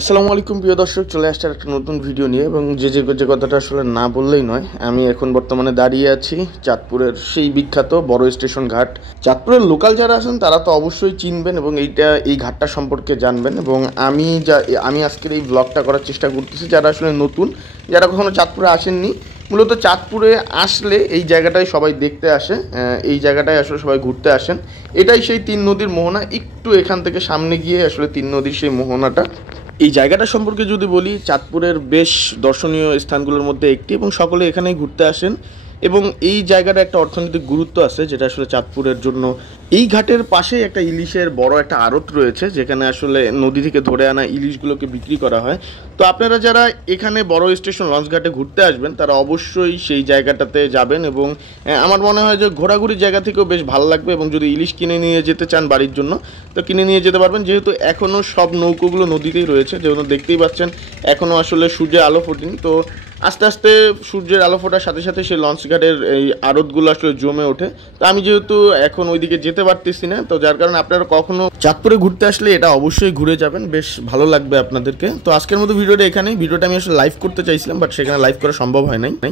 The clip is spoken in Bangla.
আসসালামু আলাইকুম প্রিয় দর্শক, চলে আসছে একটা নতুন ভিডিও নিয়ে। এবং যে কথাটা আসলে না বললেই নয়, আমি এখন বর্তমানে দাঁড়িয়ে আছি চাঁদপুরের সেই বিখ্যাত বড় স্টেশন ঘাট। চাঁদপুরের লোকাল যারা আছেন তারা তো অবশ্যই চিনবেন এবং এই ঘাটটা সম্পর্কে জানবেন। এবং আমি আজকের এই ব্লগটা করার চেষ্টা করতেছি যারা আসলে নতুন, যারা কখনো চাঁদপুরে আসেননি। মূলত চাঁদপুরে আসলে এই জায়গাটায় সবাই দেখতে আসে, এই জায়গাটায় আসলে সবাই ঘুরতে আসেন। এটাই সেই তিন নদীর মোহনা। একটু এখান থেকে সামনে গিয়ে আসলে তিন নদীর সেই মোহনাটা। এই জায়গাটা সম্পর্কে যদি বলি, চাঁদপুরের বেশ দর্শনীয় স্থানগুলোর মধ্যে একটি, এবং সকলে এখানেই ঘুরতে আসেন। এবং এই জায়গাটা একটা অর্থনৈতিক গুরুত্ব আছে যেটা আসলে চাঁদপুরের জন্য। এই ঘাটের পাশে একটা ইলিশের বড় একটা আড়ত রয়েছে, যেখানে আসলে নদী থেকে ধরে আনা ইলিশগুলোকে বিক্রি করা হয়। তো আপনারা যারা এখানে বড় স্টেশন লঞ্চঘাটে ঘুরতে আসবেন তারা অবশ্যই সেই জায়গাটাতে যাবেন। এবং আমার মনে হয় যে ঘোরাঘুরির জায়গা থেকেও বেশ ভালো লাগবে। এবং যদি ইলিশ কিনে নিয়ে যেতে চান বাড়ির জন্য, তো কিনে নিয়ে যেতে পারবেন, যেহেতু এখনও সব নৌকোগুলো নদীতেই রয়েছে। যেহেতু দেখতেই পাচ্ছেন এখনও আসলে সূর্যের আলো ফোটেনি। তো আস্তে আস্তে সূর্যের আলো ফোটার সাথে সাথে সেই লঞ্চ ঘাটের এই আড়তগুলো আসলে জমে ওঠে। তো আমি যেহেতু এখন ওইদিকে যেতে পারতেছি না, তো যার কারণে আপনারা কখনো চাঁদপুরে ঘুরতে আসলে এটা অবশ্যই ঘুরে যাবেন, বেশ ভালো লাগবে আপনাদেরকে। তো আজকের মতো ভিডিওটা এখানেই। ভিডিওটা আমি আসলে লাইভ করতে চাইছিলাম, বাট সেখানে লাইভ করা সম্ভব হয় নাই।